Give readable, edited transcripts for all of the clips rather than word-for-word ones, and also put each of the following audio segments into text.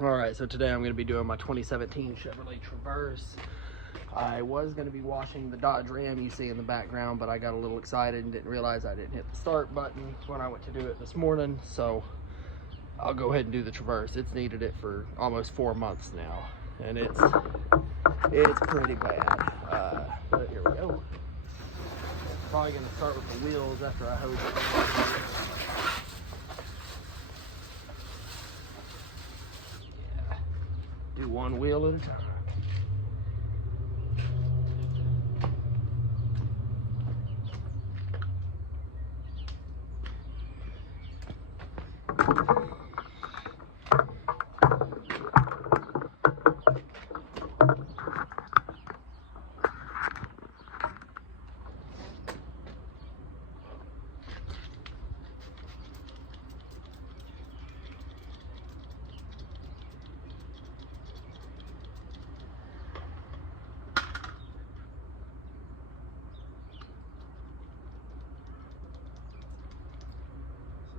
Alright, so today I'm going to be doing my 2017 Chevrolet Traverse. I was going to be washing the Dodge Ram you see in the background, but I got a little excited and didn't realize I didn't hit the start button when I went to do it this morning, so I'll go ahead and do the Traverse. It's needed it for almost 4 months now, and it's pretty bad. But here we go. Probably going to start with the wheels after I hose it. Do one wheel at a time.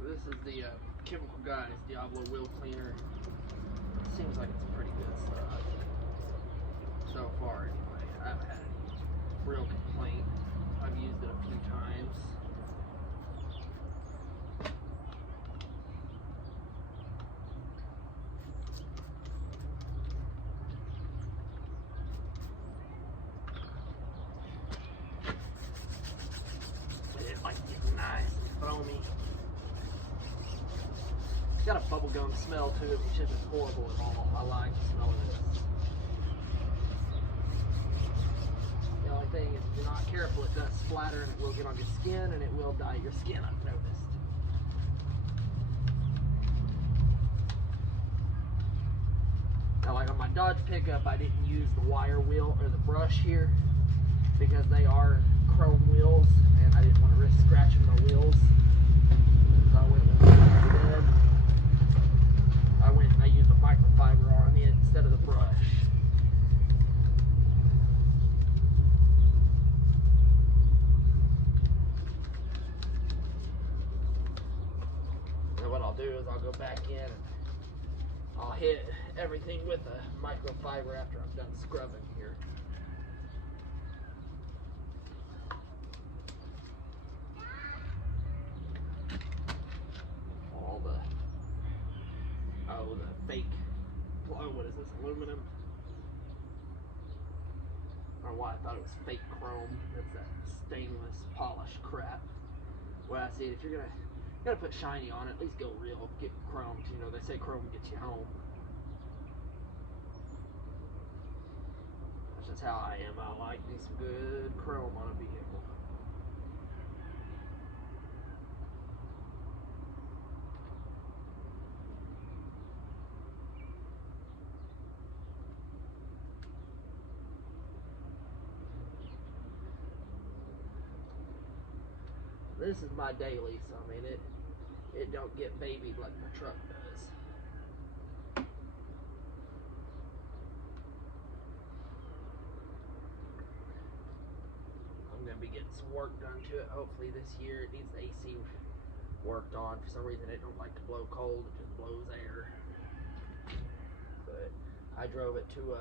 This is the Chemical Guys Diablo wheel cleaner. Seems like it's pretty good stuff so far anyway. I haven't had any real complaint. I've used it a few times. It's like getting nice and foamy. It's got a bubblegum smell to it, which isn't horrible at all. I like the smell of this. The only thing is if you're not careful, it does splatter and it will get on your skin and it will dye your skin, I've noticed. Now like on my Dodge pickup, I didn't use the wire wheel or the brush here because they are chrome wheels and I didn't want to risk scratching my wheels. So I went with instead. I used the microfiber on it instead of the brush. And what I'll do is I'll go back in and I'll hit everything with a microfiber after I'm done scrubbing here. The fake, what is this, aluminum? I don't know why I thought it was fake chrome. That's that stainless polish crap. Well, I see it, if you're gonna put shiny on it, at least go real, get chromed. You know, they say chrome gets you home. That's just how I am. I like me some good chrome on a vehicle. This is my daily, so I mean it don't get babied like my truck does. I'm gonna be getting some work done to it hopefully this year. It needs the AC worked on. For some reason it don't like to blow cold, it just blows air. But I drove it to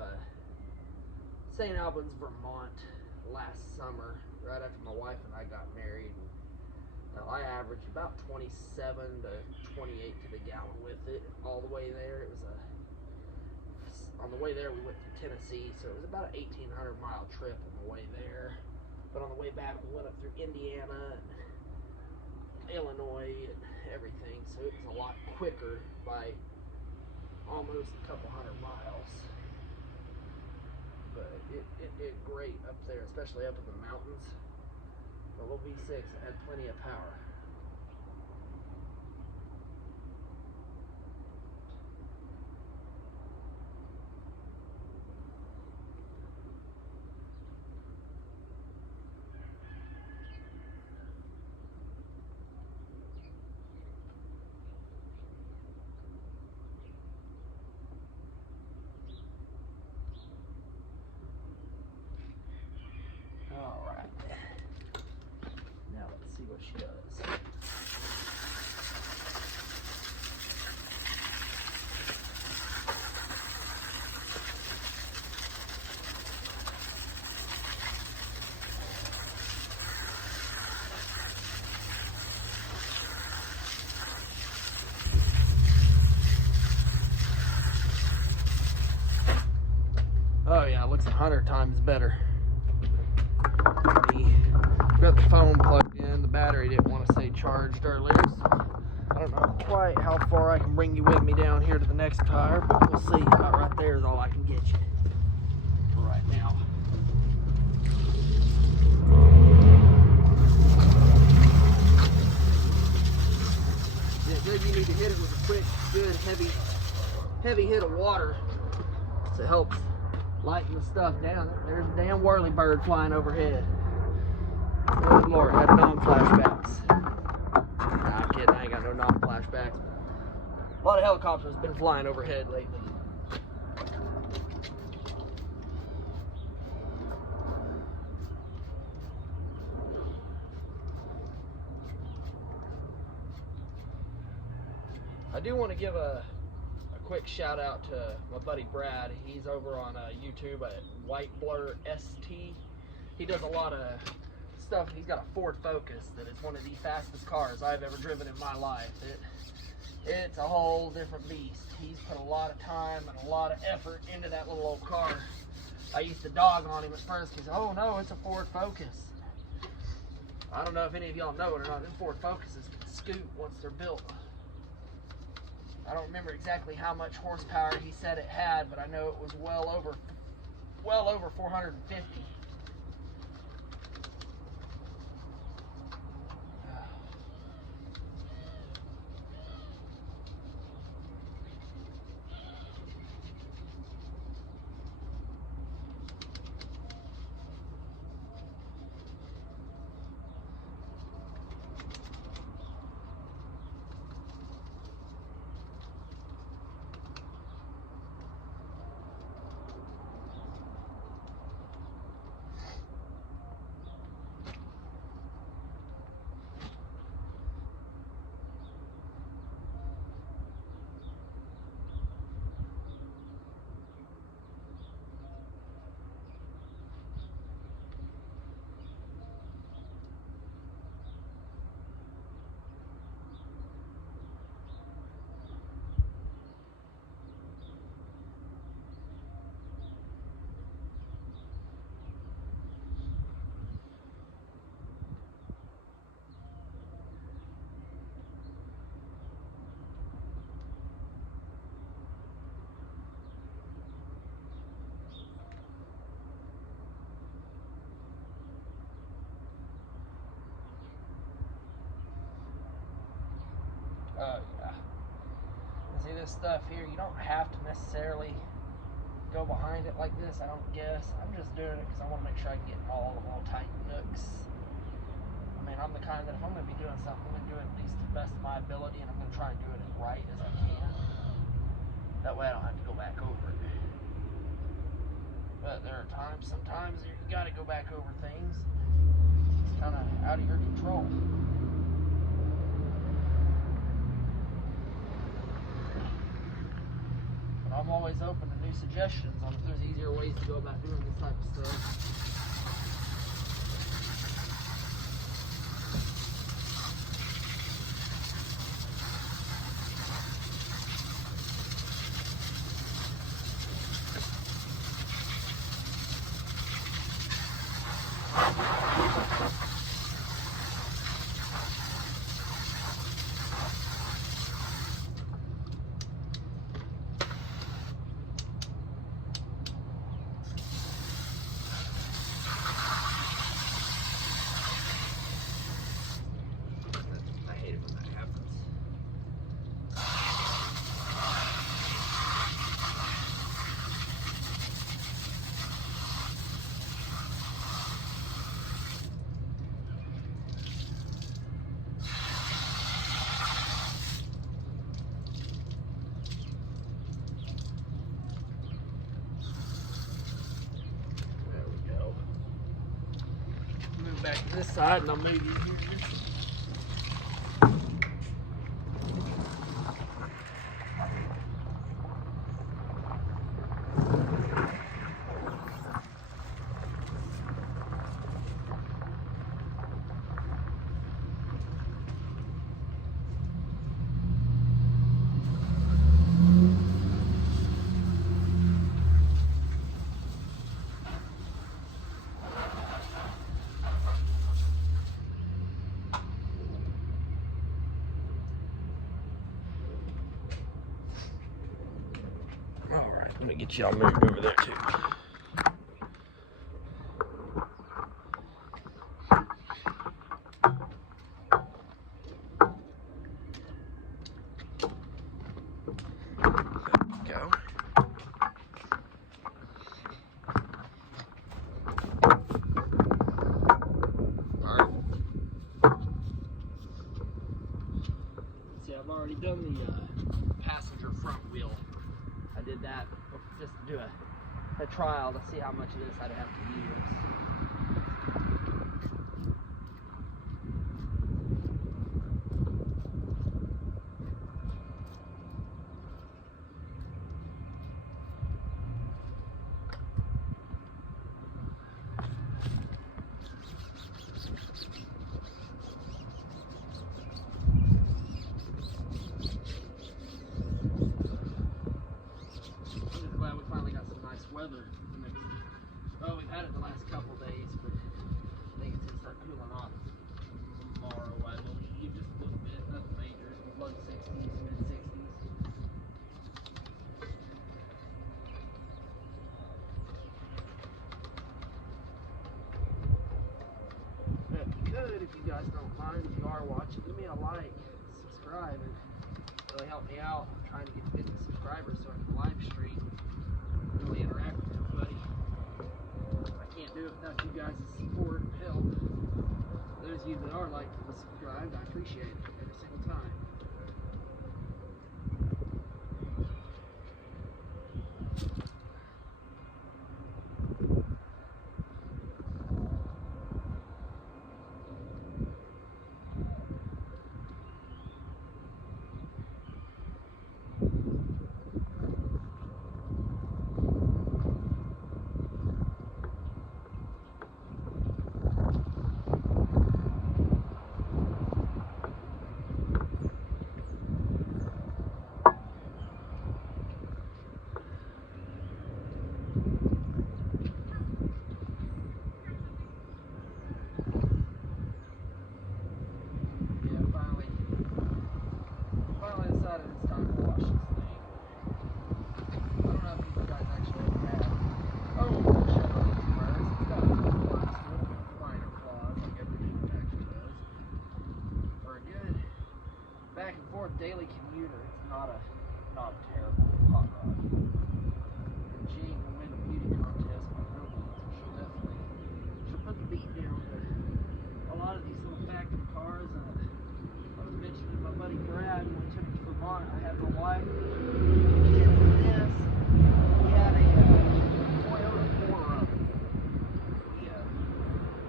St. Albans, Vermont last summer, right after my wife and I got married. Now, I averaged about 27 to 28 to the gallon with it all the way there. It was on the way there we went through Tennessee, so it was about an 1,800 mile trip on the way there. But on the way back we went up through Indiana and Illinois and everything, so it was a lot quicker by almost a couple hundred miles. But it did great up there, especially up in the mountains. The little V6 had plenty of power. All right. Now let's see what she does. looks 100 times better. Got the phone plugged in. The battery didn't want to stay charged earlier, so I don't know quite how far I can bring you with me down here to the next tire, but we'll see. About right there is all I can get you for right now. Yeah, good. You need to hit it with a quick, good, heavy hit of water, so it helps lighten the stuff down. There's a damn whirlybird flying overhead. Good Lord, had non-flashbacks. Nah, I'm kidding, I ain't got no non-flashbacks. A lot of helicopters have been flying overhead lately. I do want to give a quick shout out to my buddy Brad. He's over on YouTube at White Blur ST. He does a lot of stuff. He's got a Ford Focus that is one of the fastest cars I've ever driven in my life. It's a whole different beast. He's put a lot of time and a lot of effort into that little old car. I used to dog on him at first because, oh no, it's a Ford Focus. I don't know if any of y'all know it or not. Them Ford Focuses can scoot once they're built. I don't remember exactly how much horsepower he said it had, but I know it was well over 450. Oh yeah. See this stuff here, you don't have to necessarily go behind it like this, I don't guess. I'm just doing it because I want to make sure I can get all the little tight nooks. I mean, I'm the kind that if I'm going to be doing something, I'm going to do it at least to the best of my ability, and I'm going to try and do it as right as I can. That way I don't have to go back over it. But there are times, sometimes you got to go back over things. It's kind of out of your control. I'm always open to new suggestions on if there's easier ways to go about doing this type of stuff. Back to this side and I'll move you here. Let me get y'all moved over there too. Go. See, I've already done the passenger front wheel. I did that just to do a trial to see how much of this I'd have to use. Weather. Well, we've had it the last couple days, but I think it's going to start cooling off tomorrow. I will give just a little bit, nothing major. Low 60s, mid 60s. If you could, if you guys don't mind, if you are watching, give me a like, subscribe, and really help me out. I'm trying to get 50 subscribers so I can live stream. Really interact with everybody. I can't do it without you guys' support and help. Those of you that are liking and subscribed, I appreciate it every single time. Back and forth daily commuter. It's not a terrible hot rod. And she ain't gonna win a beauty contest by no means. She'll put the beat down. But a lot of these little factory cars, I was mentioning my buddy Brad when we took him to Vermont. I had my wife get this. He had a Toyota 4Runner.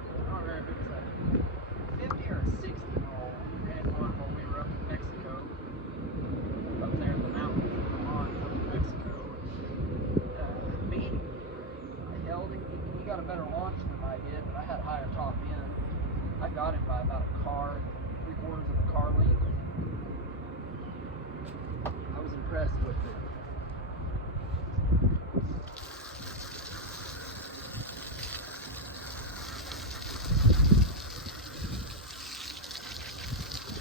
I don't remember if it was a 50 or a 60. Got a better launch than I did, but I had a higher top end. I got him by about a car, 3/4 of a car length. I was impressed with it.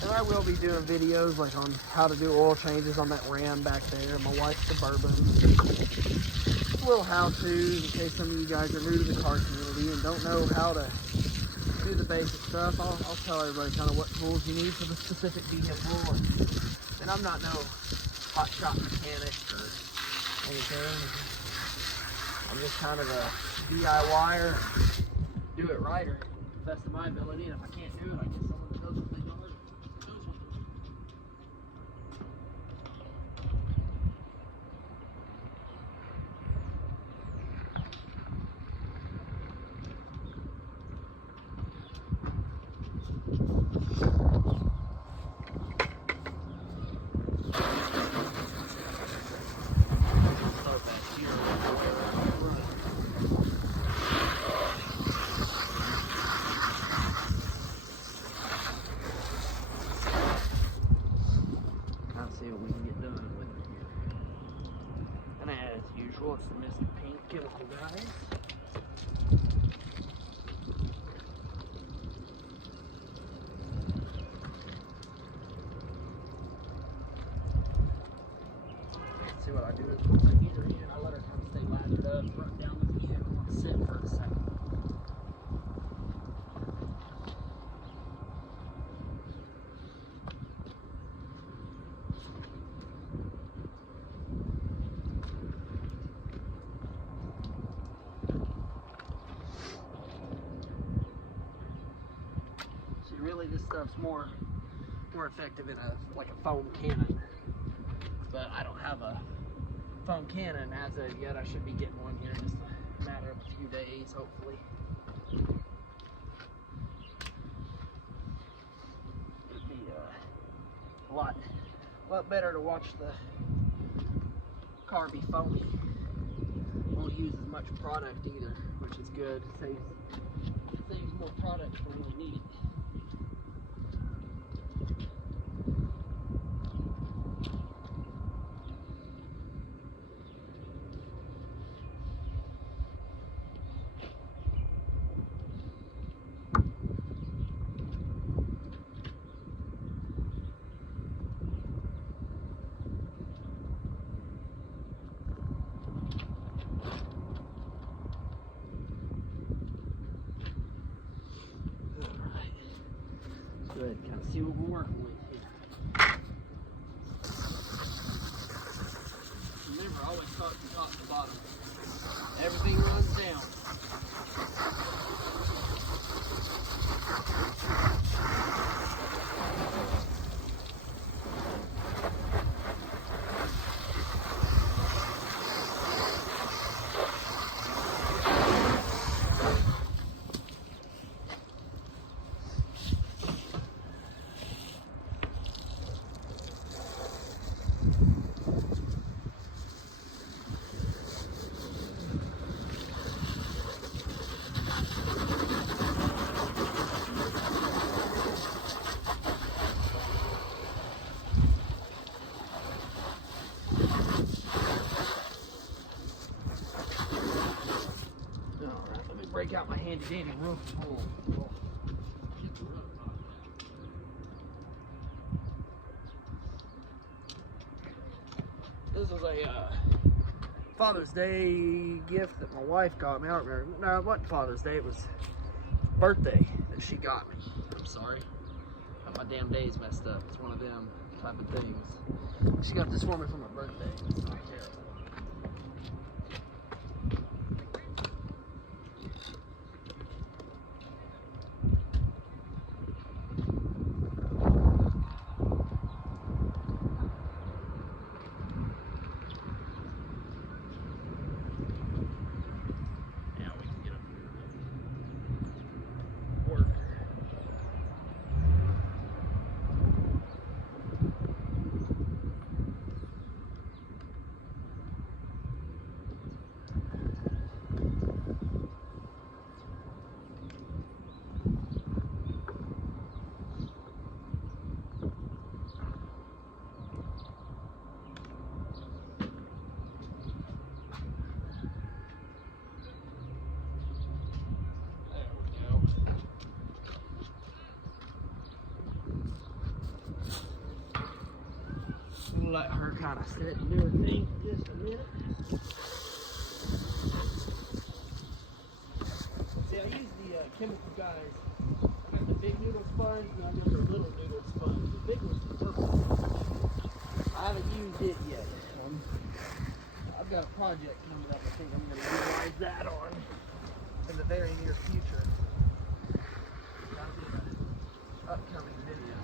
And I will be doing videos like on how to do oil changes on that Ram back there, my wife's Suburban. A little how-tos in case some of you guys are new to the car community and don't know how to do the basic stuff. I'll tell everybody kind of what tools you need for the specific vehicle. And I'm not no hot shop mechanic or anything. I'm just kind of a DIYer, do it right or best of my ability. And if I can't do it, I get someone that knows what they do. See what we can get done with it here. And as usual, it's the Mr. Pink chemical guys. Let's see what I I do is put the heater in. I let her kind of stay lathered up, run down the vehicle, and sit for a second. See, really, this stuff's more effective in like a foam cannon, but I don't have a foam cannon as of yet. I should be getting one here in just a matter of a few days, hopefully. It'd be a lot better to watch the car be foamy. Won't use as much product either, which is good. Saves more product for when we need it. Good, kind of see what we're working with here. Remember, always start from top to bottom. Everything runs down. Break out my handy dandy roof tool. This was a Father's Day gift that my wife got me. I don't remember. No, it wasn't Father's Day. It was birthday that she got me. I'm sorry. Got my damn days messed up. It's one of them type of things. She got this for me for my birthday. It's not terrible. Let her kind of sit and do her thing for just a minute. See, I use the chemical guys. I got the big noodle sponge and I got the little noodle sponge. The big one's the purple one. I haven't used it yet. I've got a project coming up. I think I'm going to utilize that on in the very near future. That'll be an upcoming video.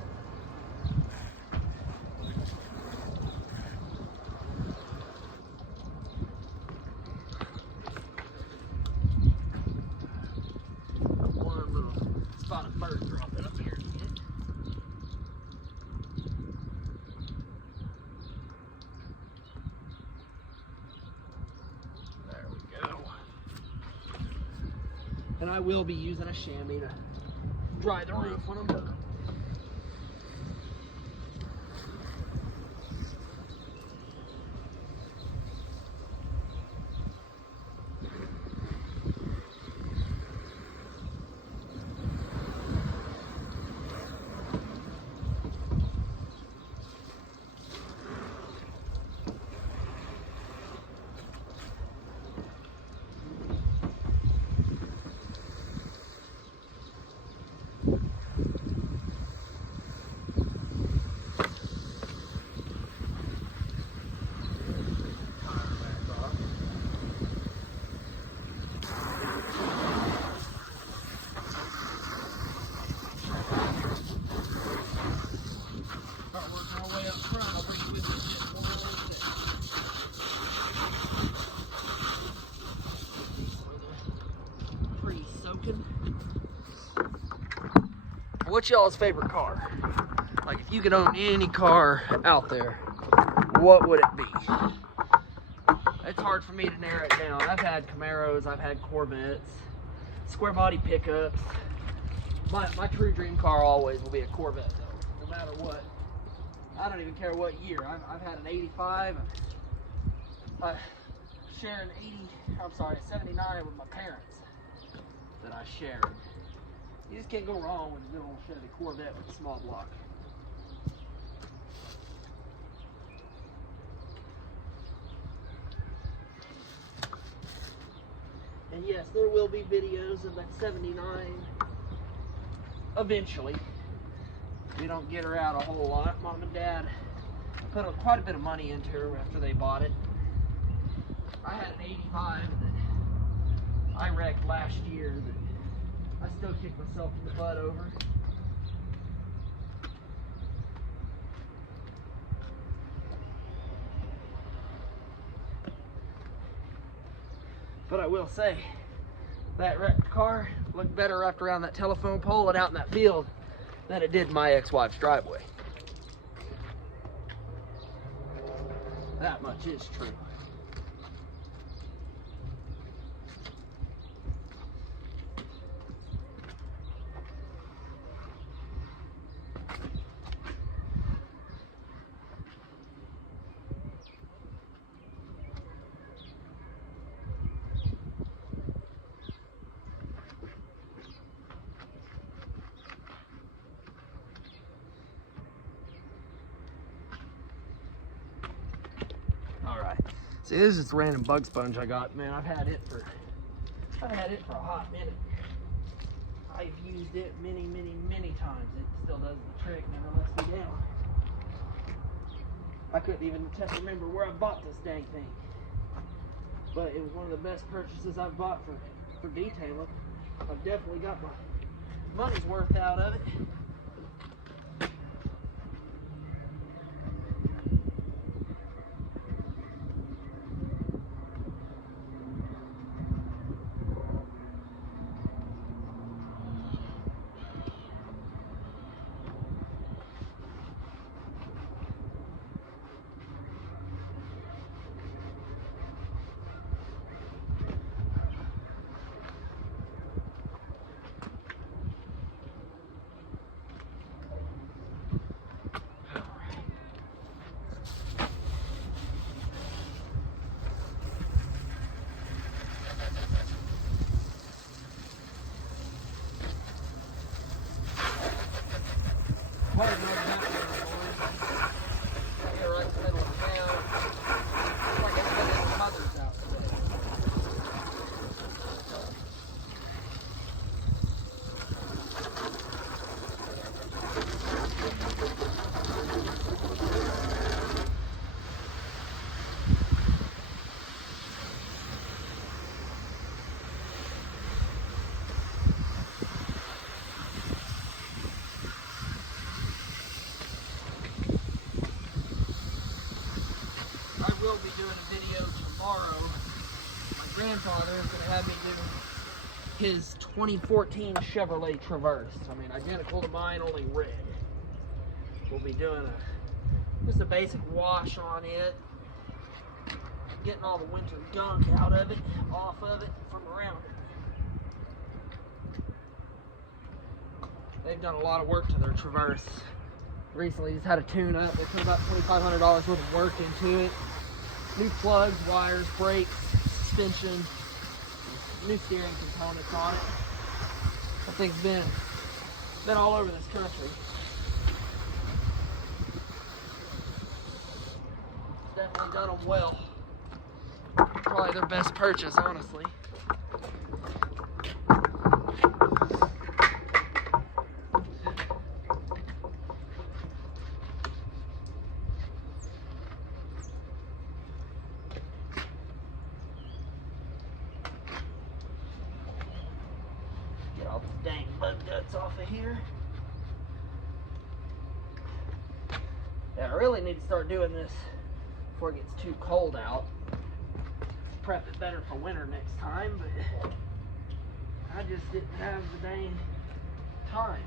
And I will be using a chamois to dry the roof when I'm done. what's y'all's favorite car? Like, if you could own any car out there, what would it be? It's hard for me to narrow it down. I've had Camaros, I've had Corvettes, square body pickups. My true dream car always will be a Corvette, though, no matter what. I don't even care what year. I've had an 85, share an 79 with my parents that I shared. You just can't go wrong with a good old Chevy Corvette with a small block. And yes, there will be videos of that 79 eventually. We don't get her out a whole lot. Mom and Dad put quite a bit of money into her after they bought it. I had an 85 that I wrecked last year that I still kick myself in the butt over. But I will say, that wrecked car looked better wrapped around that telephone pole and out in that field than it did my ex-wife's driveway. That much is true. See, this is just random bug sponge I got, man. I've had it for a hot minute. I've used it many times. It still does the trick, never lets me down. I couldn't even remember where I bought this dang thing. But it was one of the best purchases I've bought for detailing. I've definitely got my money's worth out of it. What is going on here right in the middle of town? It's like everybody's mother's out today. I will be doing a video tomorrow. My grandfather is going to have me do his 2014 Chevrolet Traverse. I mean, identical to mine, only red. We'll be doing just a basic wash on it, getting all the winter gunk out of it, off of it, from around it. They've done a lot of work to their Traverse. Recently just had a tune up. They put about $2,500 worth of work into it. New plugs, wires, brakes, suspension, new steering components on it. That thing's been all over this country. Definitely done them well. Probably their best purchase, honestly. Get all the dang bug guts off of here. Yeah, I really need to start doing this before it gets too cold out. Prep it better for winter next time, but I just didn't have the dang time.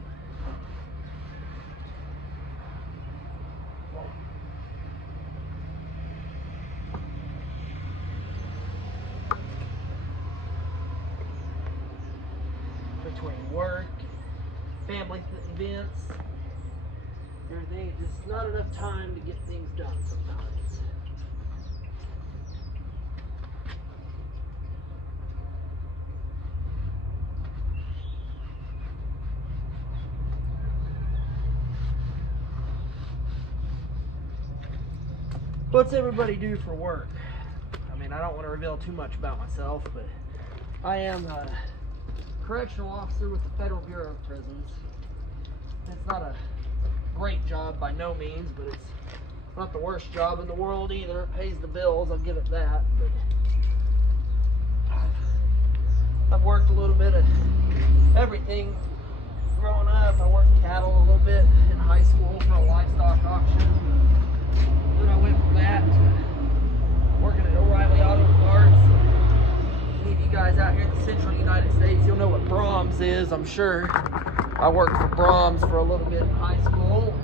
between work, family events, everything. Just not enough time to get things done sometimes. What's everybody do for work? I mean, I don't want to reveal too much about myself, but I am a correctional officer with the Federal Bureau of Prisons. It's not a great job by no means, but it's not the worst job in the world either. It pays the bills, I'll give it that. But I've worked a little bit of everything growing up. I worked cattle a little bit in high school for a livestock auction. Then I went from that to working at O'Reilly Auto Parts. Any of you guys out here in the central United States, you'll know what Brahms is, I'm sure. I worked for Brahms for a little bit in high school.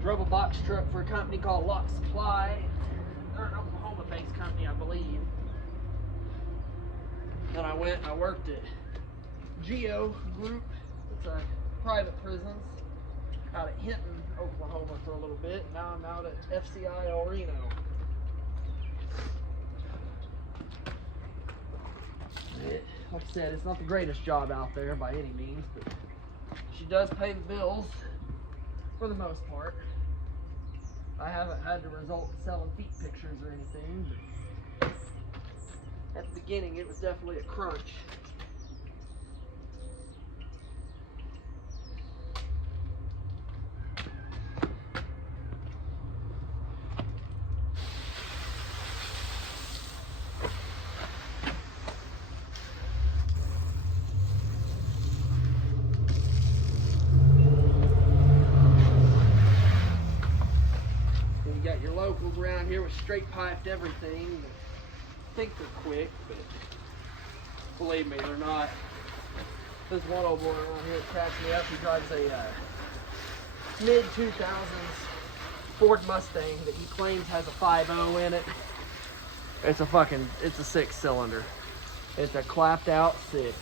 Drove a box truck for a company called Lock Supply. They're an Oklahoma-based company, I believe. Then I went and I worked at Geo Group. It's a private prisons out at Hinton, Oklahoma for a little bit. Now I'm out at FCI El Reno. Like I said, it's not the greatest job out there by any means, but she does pay the bills for the most part. I haven't had to resort to selling feet pictures or anything, but at the beginning it was definitely a crunch. You got your locals around here with straight piped everything that think they're quick, but believe me, they're not. There's one old boy around here that cracks me up. He drives a mid-2000s Ford Mustang that he claims has a 5.0 in it. It's a 6-cylinder. It's a clapped out 6.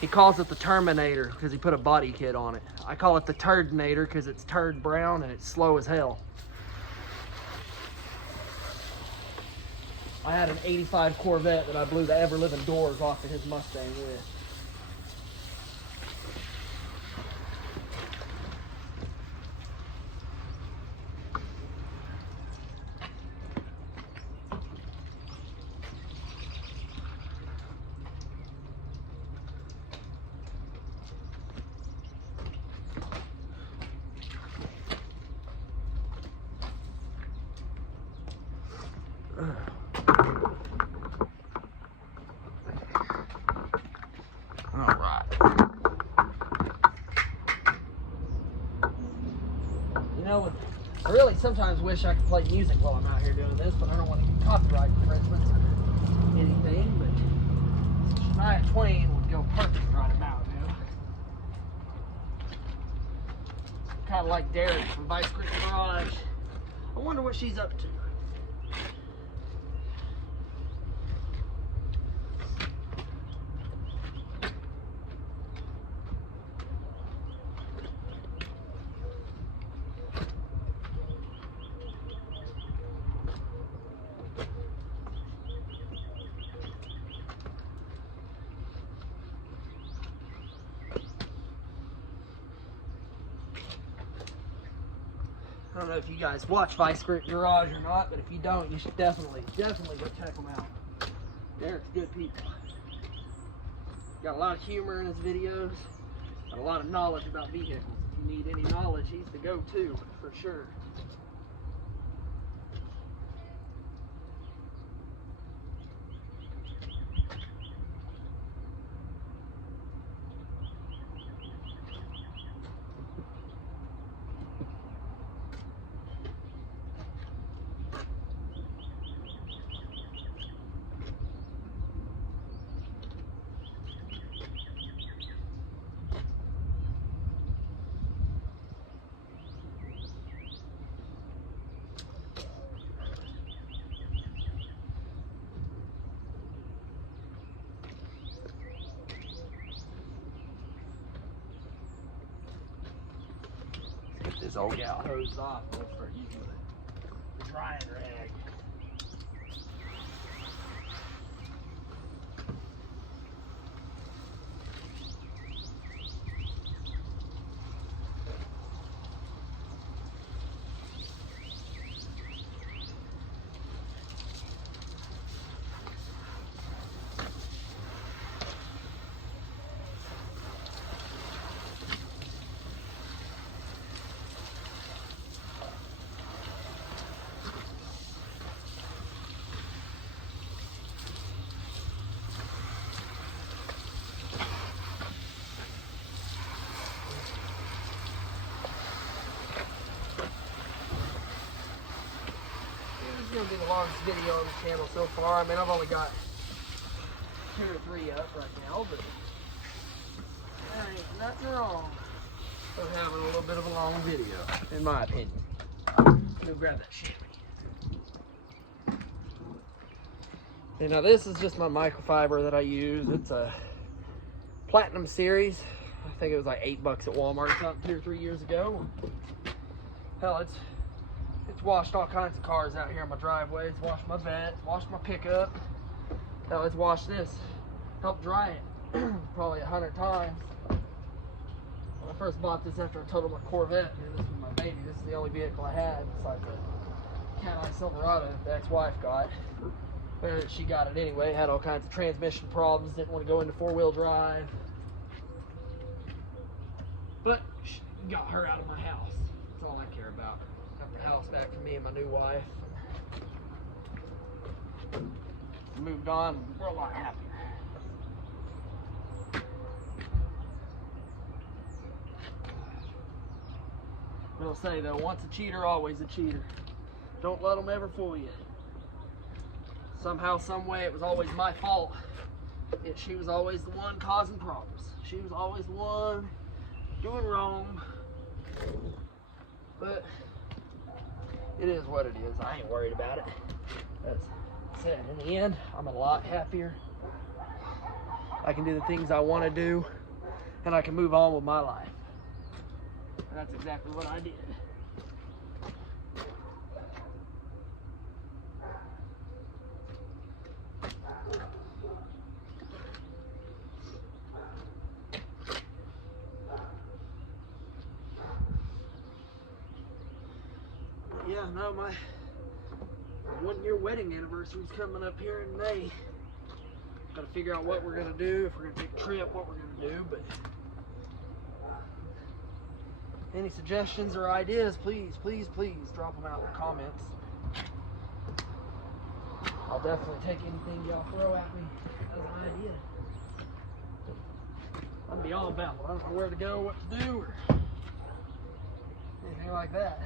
He calls it the Terminator because he put a body kit on it. I call it the Turdinator because it's turd brown and it's slow as hell. I had an 85 Corvette that I blew the ever-living doors off of his Mustang with. You know, I really sometimes wish I could play music while I'm out here doing this, but I don't want to get copyright infringements or anything. But Shania Twain would go perfect right about now. Kind of like Derek from Vice Grip Garage. I wonder what she's up to. I don't know if you guys watch Vice Grip Garage or not, but if you don't, you should definitely go check them out. Derek's good people. Got a lot of humor in his videos, got a lot of knowledge about vehicles. If you need any knowledge, he's the go-to for sure. old gal hosed off, we'll start using the drying rag. This is going to be the longest video on the channel so far. I mean, I've only got 2 or 3 up right now, but there ain't nothing wrong with having a little bit of a long video, in my opinion. Go grab that Chevy. And now this is just my microfiber that I use. It's a Platinum Series. I think it was like $8 at Walmart or something 2 or 3 years ago. Hell, it's washed all kinds of cars out here in my driveway. It's washed my vet, washed my pickup. Hell, it's washed this. Helped dry it probably 100 times. When I first bought this after I totaled my Corvette, and this was my baby. This is the only vehicle I had besides the Cadillac Silverado that the ex-wife got. But she got it anyway. Had all kinds of transmission problems. Didn't want to go into 4-wheel drive. But got her out of my house. That's all I care about. Got the house back to me and my new wife. Moved on. We're a lot happier. They'll say though, once a cheater, always a cheater. Don't let them ever fool you. Somehow, some way, it was always my fault. Yet she was always the one causing problems. She was always the one doing wrong. But it is what it is. I ain't worried about it. As I said, in the end, I'm a lot happier. I can do the things I want to do, and I can move on with my life. And that's exactly what I did. Yeah, no, my 1-year wedding anniversary is coming up here in May. Got to figure out what we're going to do, if we're going to take a trip, what we're going to do, but any suggestions or ideas, please drop them out in the comments. I'll definitely take anything y'all throw at me as an idea. I'm be all about it. I don't know where to go, what to do, or anything like that.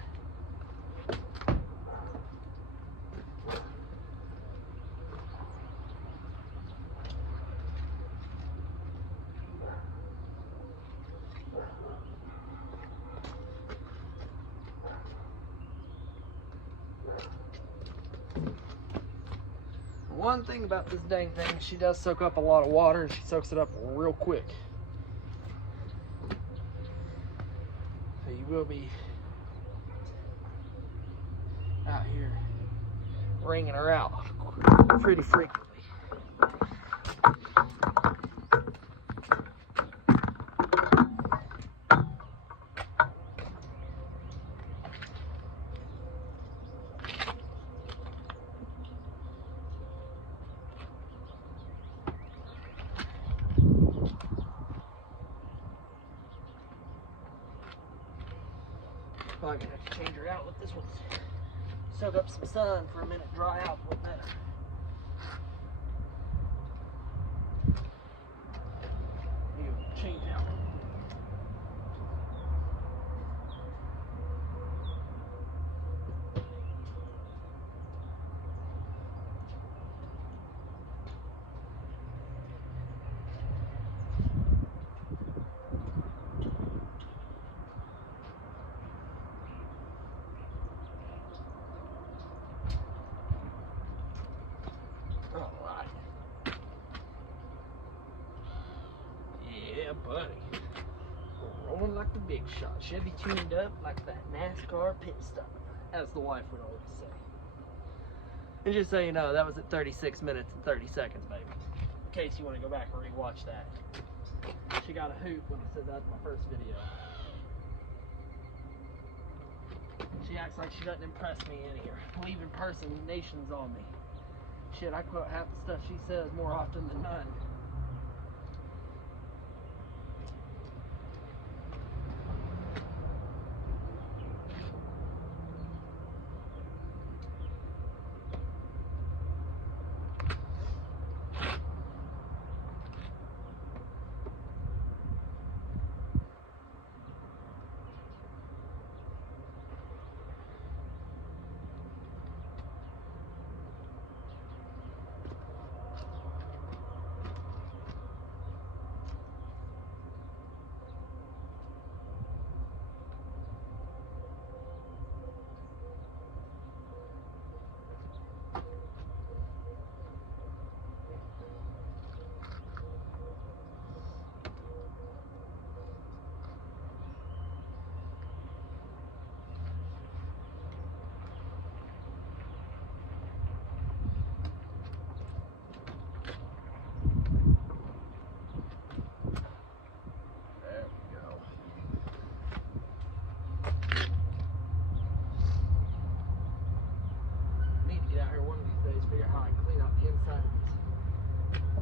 One thing about this dang thing, she does soak up a lot of water, and she soaks it up real quick. So you will be out here wringing her out pretty frequently. Probably gonna have to change her out with this one. Soak up some sun for a minute, dry out a little better. You change out. Yeah, buddy. Rolling like the big shot. Chevy tuned up like that NASCAR pit stop, as the wife would always say. And just so you know, that was at 36 minutes and 30 seconds, baby. In case you want to go back and rewatch that. She got a hoot when I said that in my first video. She acts like she doesn't impress me in here. Leave impersonations on me. Shit, I quote half the stuff she says more often than none.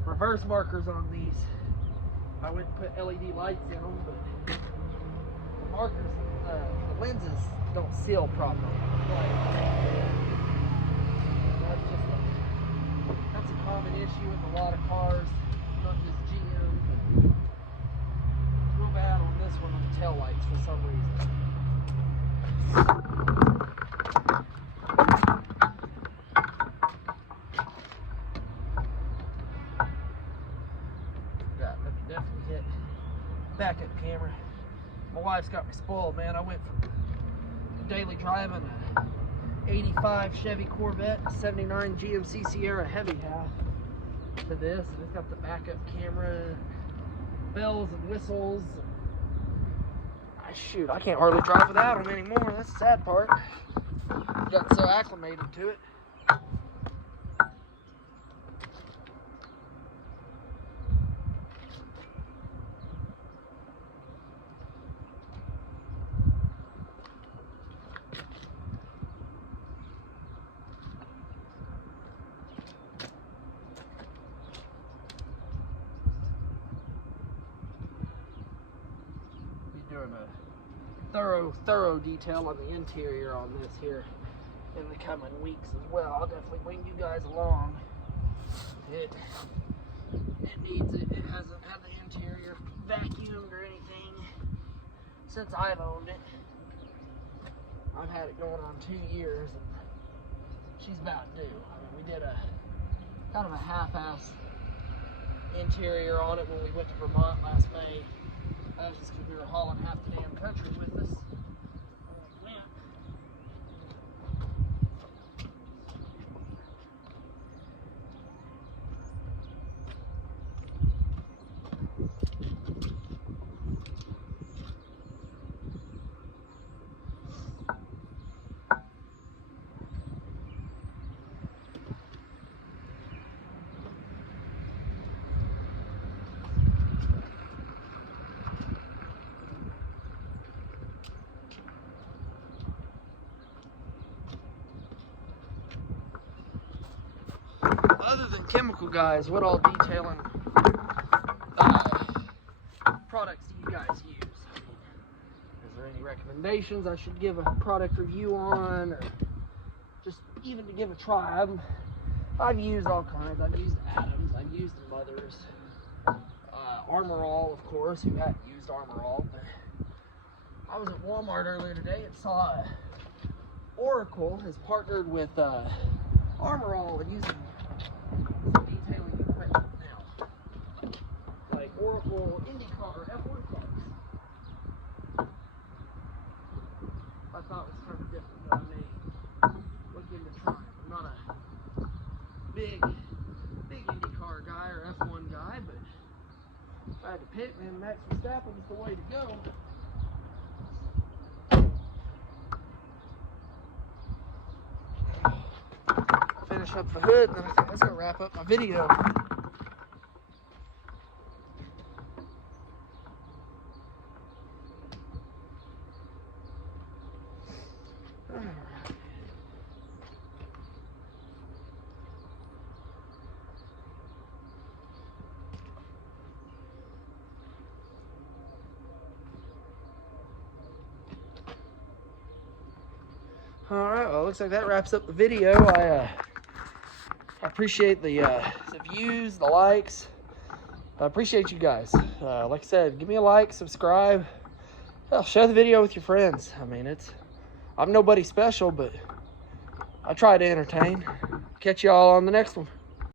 Reverse markers on these. I went and put LED lights in them, but the markers, the lenses don't seal properly. That's a common issue with a lot of cars, not just GM. Real bad on this one on the tail lights for some reason. Backup camera. My wife's got me spoiled, man. I went from daily driving a 85 Chevy Corvette, 79 GMC Sierra Heavy half to this, and it's got the backup camera, bells and whistles. Shoot, I can't hardly drive without them anymore. That's the sad part. Got so acclimated to it. Doing a thorough detail on the interior on this here in the coming weeks as well. I'll definitely bring you guys along. It needs it. It hasn't had the interior vacuumed or anything since I've owned it. I've had it going on 2 years, and she's about due. I mean, we did a kind of a half-ass interior on it when we went to Vermont last May. That was just because we were hauling half the damn country with us. Other than chemical guys, what all detailing products do you guys use? Is there any recommendations I should give a product review on, or just even to give a try? I've used all kinds. I've used Adams, I've used Mothers, Armor All, of course. Who hadn't used Armor All? But I was at Walmart earlier today and saw Oracle has partnered with Armor All and using detailing equipment now, like Oracle IndyCar F1 cars. I thought it was kind of different, but I may look into trying. I'm not a big IndyCar guy or F1 guy, but if I had to pick, man, Max Verstappen is the way to go. up the hood, and then I think that's gonna wrap up my video. Alright, well, it looks like that wraps up the video. I appreciate the views, the likes. I appreciate you guys. Like I said, give me a like, subscribe. Hell, share the video with your friends. I mean, I'm nobody special, but I try to entertain. Catch y'all on the next one.